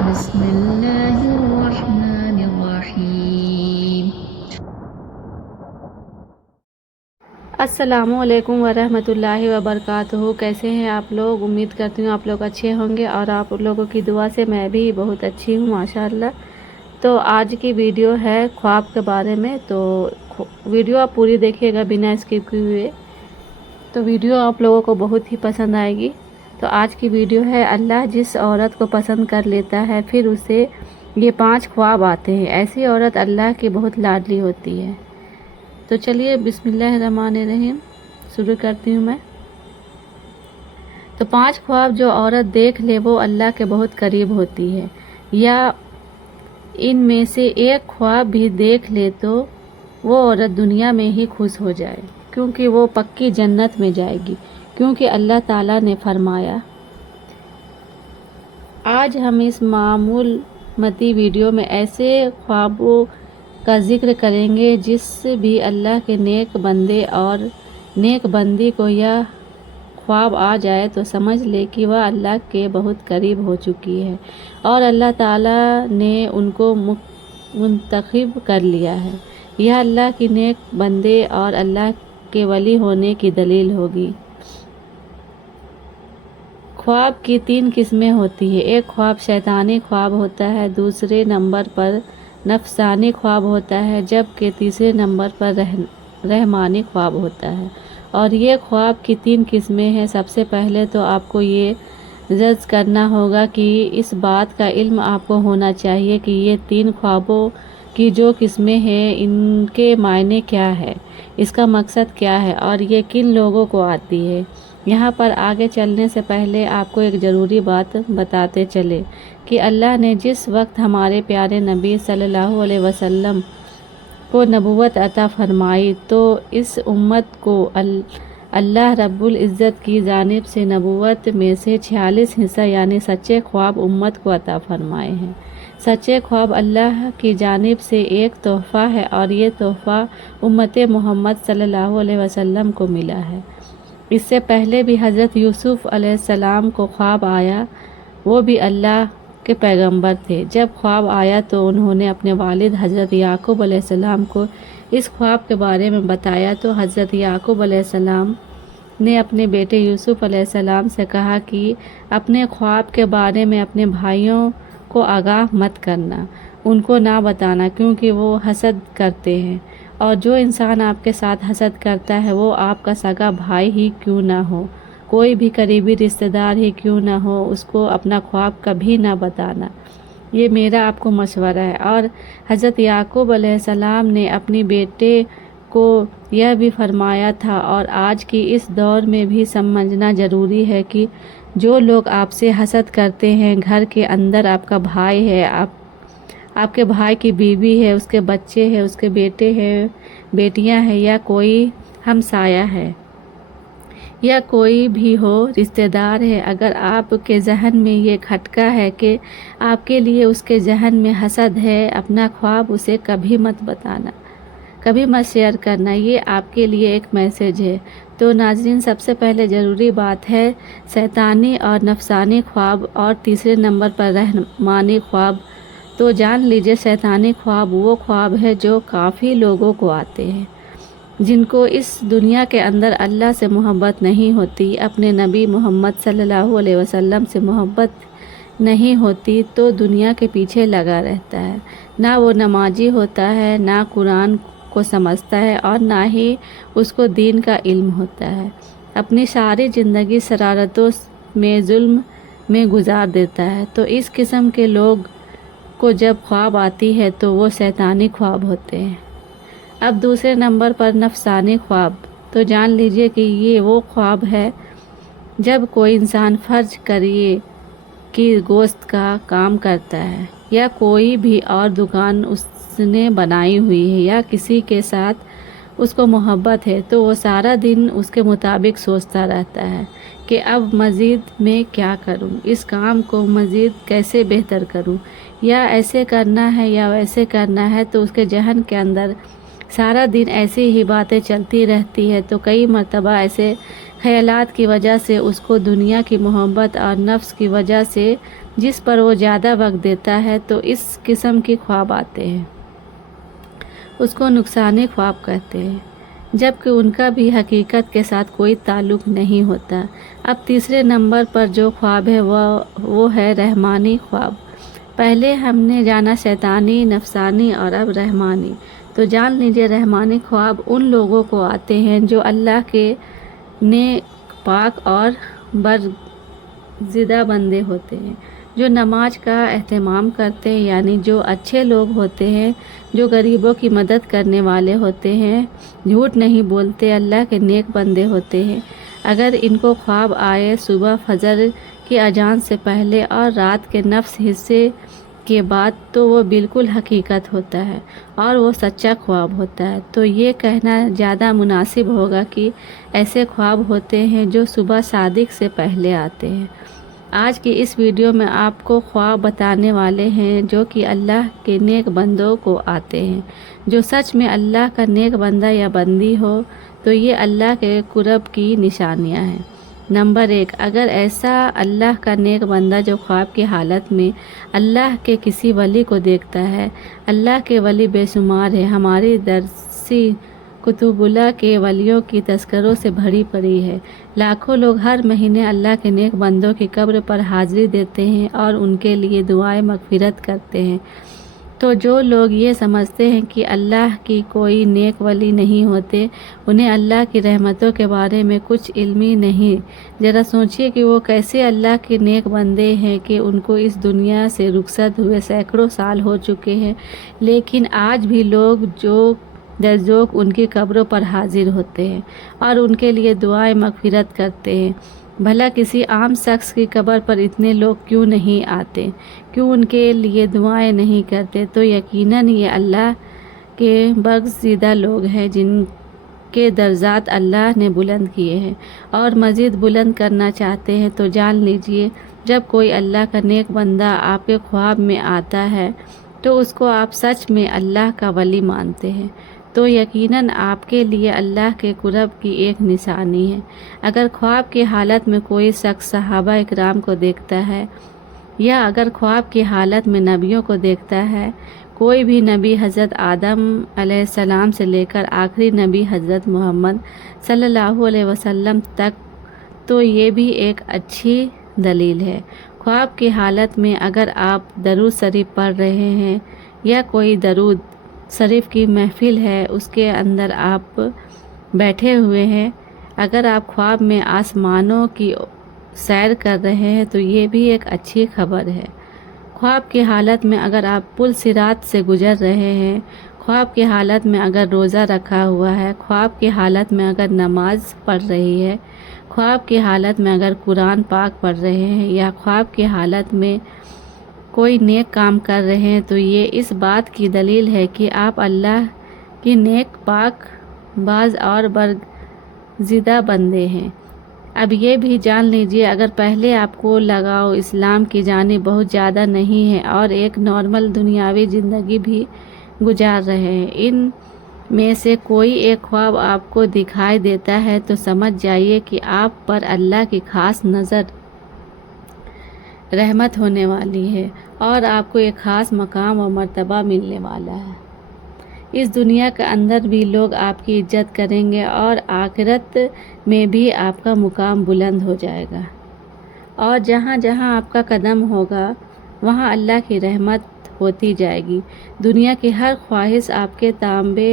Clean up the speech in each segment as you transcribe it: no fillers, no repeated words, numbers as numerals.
بسم اللہ الرحمن الرحیم۔ السلام علیکم ورحمۃ اللہ وبرکاتہ۔ کیسے ہیں آپ لوگ؟ امید کرتی ہوں آپ لوگ اچھے ہوں گے، اور آپ لوگوں کی دعا سے میں بھی بہت اچھی ہوں ماشاءاللہ۔ تو آج کی ویڈیو ہے خواب کے بارے میں، تو ویڈیو آپ پوری دیکھیے گا بنا اسکپ کیے ہوئے، تو ویڈیو آپ لوگوں کو بہت ہی پسند آئے گی۔ تو آج کی ویڈیو ہے اللہ جس عورت کو پسند کر لیتا ہے پھر اسے یہ 5 خواب آتے ہیں، ایسی عورت اللہ کی بہت لاڈلی ہوتی ہے۔ تو چلیے بسم اللہ الرحمن الرحیم شروع کرتی ہوں میں۔ تو 5 خواب جو عورت دیکھ لے وہ اللہ کے بہت قریب ہوتی ہے، یا ان میں سے ایک خواب بھی دیکھ لے تو وہ عورت دنیا میں ہی خوش ہو جائے، کیونکہ وہ پکی جنت میں جائے گی، کیونکہ اللہ تعالیٰ نے فرمایا۔ آج ہم اس معمول متی ویڈیو میں ایسے خوابوں کا ذکر کریں گے جس بھی اللہ کے نیک بندے اور نیک بندی کو یہ خواب آ جائے تو سمجھ لے کہ وہ اللہ کے بہت قریب ہو چکی ہے اور اللہ تعالیٰ نے ان کو منتخب کر لیا ہے۔ یہ اللہ کی نیک بندے اور اللہ کے ولی ہونے کی دلیل ہوگی۔ خواب کی 3 قسمیں ہوتی ہیں۔ ایک خواب شیطانی خواب ہوتا ہے، دوسرے نمبر پر نفسانی خواب ہوتا ہے، جبکہ تیسرے نمبر پر رحمانی خواب ہوتا ہے۔ اور یہ خواب کی 3 قسمیں ہیں۔ سب سے پہلے تو آپ کو یہ جج کرنا ہوگا کہ اس بات کا علم آپ کو ہونا چاہیے کہ یہ 3 خوابوں کی جو قسمیں ہیں ان کے معنی کیا ہے، اس کا مقصد کیا ہے اور یہ کن لوگوں کو آتی ہے۔ یہاں پر آگے چلنے سے پہلے آپ کو ایک ضروری بات بتاتے چلے کہ اللہ نے جس وقت ہمارے پیارے نبی صلی اللہ علیہ وسلم کو نبوت عطا فرمائی تو اس امت کو اللہ رب العزت کی جانب سے نبوت میں سے 46 حصہ یعنی سچے خواب امت کو عطا فرمائے ہیں۔ سچے خواب اللہ کی جانب سے ایک تحفہ ہے اور یہ تحفہ امت محمد صلی اللہ علیہ وسلم کو ملا ہے۔ اس سے پہلے بھی حضرت یوسف علیہ السلام کو خواب آیا، وہ بھی اللہ کے پیغمبر تھے۔ جب خواب آیا تو انہوں نے اپنے والد حضرت یعقوب علیہ السلام کو اس خواب کے بارے میں بتایا تو حضرت یعقوب علیہ السلام نے اپنے بیٹے یوسف علیہ السلام سے کہا کہ اپنے خواب کے بارے میں اپنے بھائیوں کو آگاہ مت کرنا، ان کو نہ بتانا، کیونکہ وہ حسد کرتے ہیں، اور جو انسان آپ کے ساتھ حسد کرتا ہے وہ آپ کا سگا بھائی ہی کیوں نہ ہو، کوئی بھی قریبی رشتہ دار ہی کیوں نہ ہو، اس کو اپنا خواب کبھی نہ بتانا۔ یہ میرا آپ کو مشورہ ہے۔ اور حضرت یعقوب علیہ السلام نے اپنے بیٹے کو یہ بھی فرمایا تھا، اور آج کی اس دور میں بھی سمجھنا ضروری ہے کہ جو لوگ آپ سے حسد کرتے ہیں، گھر کے اندر آپ کا بھائی ہے، آپ کے بھائی کی بیوی ہے، اس کے بچے ہیں، اس کے بیٹے ہیں، بیٹیاں ہیں، یا کوئی ہمسایہ ہے یا کوئی بھی ہو رشتہ دار ہے، اگر آپ کے ذہن میں یہ کھٹکا ہے کہ آپ کے لیے اس کے ذہن میں حسد ہے، اپنا خواب اسے کبھی مت بتانا، کبھی مت شیئر کرنا۔ یہ آپ کے لیے ایک میسج ہے۔ تو ناظرین، سب سے پہلے ضروری بات ہے شیطانی اور نفسانی خواب، اور تیسرے نمبر پر رحمانی خواب۔ تو جان لیجئے شیطانی خواب وہ خواب ہے جو کافی لوگوں کو آتے ہیں، جن کو اس دنیا کے اندر اللہ سے محبت نہیں ہوتی، اپنے نبی محمد صلی اللہ علیہ وسلم سے محبت نہیں ہوتی، تو دنیا کے پیچھے لگا رہتا ہے۔ نہ وہ نمازی ہوتا ہے، نہ قرآن کو سمجھتا ہے، اور نہ ہی اس کو دین کا علم ہوتا ہے۔ اپنی ساری زندگی شرارتوں میں، ظلم میں گزار دیتا ہے۔ تو اس قسم کے لوگ کو جب خواب آتی ہے تو وہ شیطانی خواب ہوتے ہیں۔ اب دوسرے نمبر پر نفسانی خواب۔ تو جان لیجئے کہ یہ وہ خواب ہے جب کوئی انسان فرض کریے کہ گوشت کا کام کرتا ہے، یا کوئی بھی اور دکان اس نے بنائی ہوئی ہے، یا کسی کے ساتھ اس کو محبت ہے، تو وہ سارا دن اس کے مطابق سوچتا رہتا ہے کہ اب مزید میں کیا کروں، اس کام کو مزید کیسے بہتر کروں، یا ایسے کرنا ہے یا ویسے کرنا ہے۔ تو اس کے ذہن کے اندر سارا دن ایسی ہی باتیں چلتی رہتی ہے۔ تو کئی مرتبہ ایسے خیالات کی وجہ سے، اس کو دنیا کی محبت اور نفس کی وجہ سے جس پر وہ زیادہ وقت دیتا ہے تو اس قسم کے خواب آتے ہیں، اس کو نقصانی خواب کہتے ہیں، جبکہ ان کا بھی حقیقت کے ساتھ کوئی تعلق نہیں ہوتا۔ اب تیسرے نمبر پر جو خواب ہے وہ ہے رحمانی خواب۔ پہلے ہم نے جانا شیطانی، نفسانی اور اب رحمانی۔ تو جان لیجیے رحمانی خواب ان لوگوں کو آتے ہیں جو اللہ کے نیک، پاک اور برگزیدہ بندے ہوتے ہیں، جو نماز کا اہتمام کرتے ہیں، یعنی جو اچھے لوگ ہوتے ہیں، جو غریبوں کی مدد کرنے والے ہوتے ہیں، جھوٹ نہیں بولتے، اللہ کے نیک بندے ہوتے ہیں۔ اگر ان کو خواب آئے صبح فجر کی اذان سے پہلے اور رات کے نصف حصے کے بعد تو وہ بالکل حقیقت ہوتا ہے اور وہ سچا خواب ہوتا ہے۔ تو یہ کہنا زیادہ مناسب ہوگا کہ ایسے خواب ہوتے ہیں جو صبح صادق سے پہلے آتے ہیں۔ آج کی اس ویڈیو میں آپ کو خواب بتانے والے ہیں جو کہ اللہ کے نیک بندوں کو آتے ہیں۔ جو سچ میں اللہ کا نیک بندہ یا بندی ہو تو یہ اللہ کے قرب کی نشانیاں ہیں۔ نمبر 1، اگر ایسا اللہ کا نیک بندہ جو خواب کی حالت میں اللہ کے کسی ولی کو دیکھتا ہے، اللہ کے ولی بے شمار ہے، ہماری درسی کتب اللہ کے ولیوں کی تذکروں سے بھری پڑی ہے۔ لاکھوں لوگ ہر مہینے اللہ کے نیک بندوں کی قبر پر حاضری دیتے ہیں اور ان کے لیے دعائیں مغفرت کرتے ہیں۔ تو جو لوگ یہ سمجھتے ہیں کہ اللہ کی کوئی نیک ولی نہیں ہوتے، انہیں اللہ کی رحمتوں کے بارے میں کچھ علم ہی نہیں، ذرا سوچیے کہ وہ کیسے اللہ کے نیک بندے ہیں کہ ان کو اس دنیا سے رخصت ہوئے سینکڑوں سال ہو چکے ہیں، لیکن آج بھی لوگ جوک ان کی قبروں پر حاضر ہوتے ہیں اور ان کے لیے دعائیں مغفرت کرتے ہیں۔ بھلا کسی عام شخص کی قبر پر اتنے لوگ کیوں نہیں آتے، کیوں ان کے لیے دعائیں نہیں کرتے؟ تو یقیناً یہ اللہ کے برگزیدہ لوگ ہیں جن کے درجات اللہ نے بلند کیے ہیں اور مزید بلند کرنا چاہتے ہیں۔ تو جان لیجئے جب کوئی اللہ کا نیک بندہ آپ کے خواب میں آتا ہے تو اس کو آپ سچ میں اللہ کا ولی مانتے ہیں، تو یقیناً آپ کے لیے اللہ کے قرب کی ایک نشانی ہے۔ اگر خواب کی حالت میں کوئی شخص صحابہ اکرام کو دیکھتا ہے یا اگر خواب کی حالت میں نبیوں کو دیکھتا ہے، کوئی بھی نبی حضرت آدم علیہ السلام سے لے کر آخری نبی حضرت محمد صلی اللہ علیہ وسلم تک، تو یہ بھی ایک اچھی دلیل ہے۔ خواب کی حالت میں اگر آپ درود شریف پڑھ رہے ہیں یا کوئی درود شریف کی محفل ہے اس کے اندر آپ بیٹھے ہوئے ہیں، اگر آپ خواب میں آسمانوں کی سیر کر رہے ہیں تو یہ بھی ایک اچھی خبر ہے۔ خواب کی حالت میں اگر آپ پل صراط سے گزر رہے ہیں، خواب کی حالت میں اگر روزہ رکھا ہوا ہے، خواب کی حالت میں اگر نماز پڑھ رہی ہے، خواب کی حالت میں اگر قرآن پاک پڑھ رہے ہیں یا خواب کی حالت میں کوئی نیک کام کر رہے ہیں، تو یہ اس بات کی دلیل ہے کہ آپ اللہ کی نیک، پاک باز اور برگزیدہ بندے ہیں۔ اب یہ بھی جان لیجئے اگر پہلے آپ کو لگاؤ اسلام کی جانب بہت زیادہ نہیں ہے اور ایک نارمل دنیاوی زندگی بھی گزار رہے ہیں، ان میں سے کوئی ایک خواب آپ کو دکھائی دیتا ہے تو سمجھ جائیے کہ آپ پر اللہ کی خاص نظر رحمت ہونے والی ہے اور آپ کو ایک خاص مقام و مرتبہ ملنے والا ہے۔ اس دنیا کے اندر بھی لوگ آپ کی عزت کریں گے اور آخرت میں بھی آپ کا مقام بلند ہو جائے گا، اور جہاں جہاں آپ کا قدم ہوگا وہاں اللہ کی رحمت ہوتی جائے گی۔ دنیا کی ہر خواہش آپ کے تابع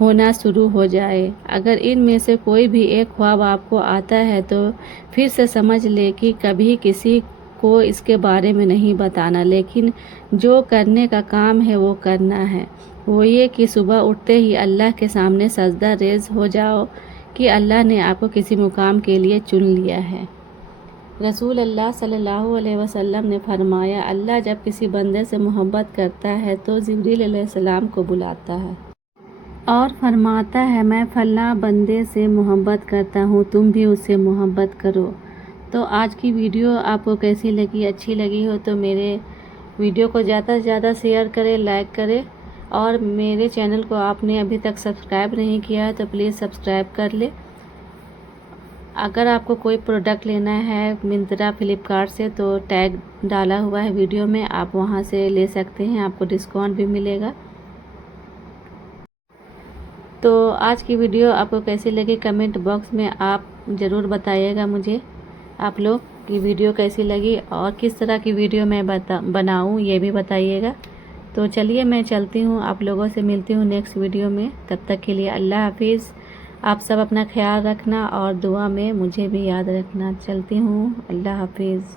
ہونا شروع ہو جائے۔ اگر ان میں سے کوئی بھی ایک خواب آپ کو آتا ہے تو پھر سے سمجھ لے کہ کبھی کسی کو اس کے بارے میں نہیں بتانا، لیکن جو کرنے کا کام ہے وہ کرنا ہے، وہ یہ کہ صبح اٹھتے ہی اللہ کے سامنے سجدہ ریز ہو جاؤ کہ اللہ نے آپ کو کسی مقام کے لیے چن لیا ہے۔ رسول اللہ صلی اللہ علیہ وسلم نے فرمایا، اللہ جب کسی بندے سے محبت کرتا ہے تو جبریل علیہ السلام کو بلاتا ہے اور فرماتا ہے میں فلاں بندے سے محبت کرتا ہوں، تم بھی اس سے محبت کرو۔ تو آج کی ویڈیو آپ کو کیسی لگی؟ اچھی لگی ہو تو میرے ویڈیو کو زیادہ سے زیادہ شیئر کریں، لائک کریں، اور میرے چینل کو آپ نے ابھی تک سبسکرائب نہیں کیا ہے تو پلیز سبسکرائب کر لیں۔ اگر آپ کو کوئی پروڈکٹ لینا ہے منترا فلپکارٹ سے تو ٹیگ ڈالا ہوا ہے ویڈیو میں، آپ وہاں سے لے سکتے ہیں، آپ کو ڈسکاؤنٹ بھی ملے گا۔ تو آج کی ویڈیو آپ کو کیسی لگی کمنٹ باکس میں آپ ضرور بتائیے گا مجھے، آپ لوگ کی ویڈیو کیسی لگی اور کس طرح کی ویڈیو میں بناؤں یہ بھی بتائیے گا۔ تو چلیے میں چلتی ہوں، آپ لوگوں سے ملتی ہوں نیکسٹ ویڈیو میں، تب تک کے لیے اللہ حافظ۔ آپ سب اپنا خیال رکھنا اور دعا میں مجھے بھی یاد رکھنا۔ چلتی ہوں، اللہ حافظ۔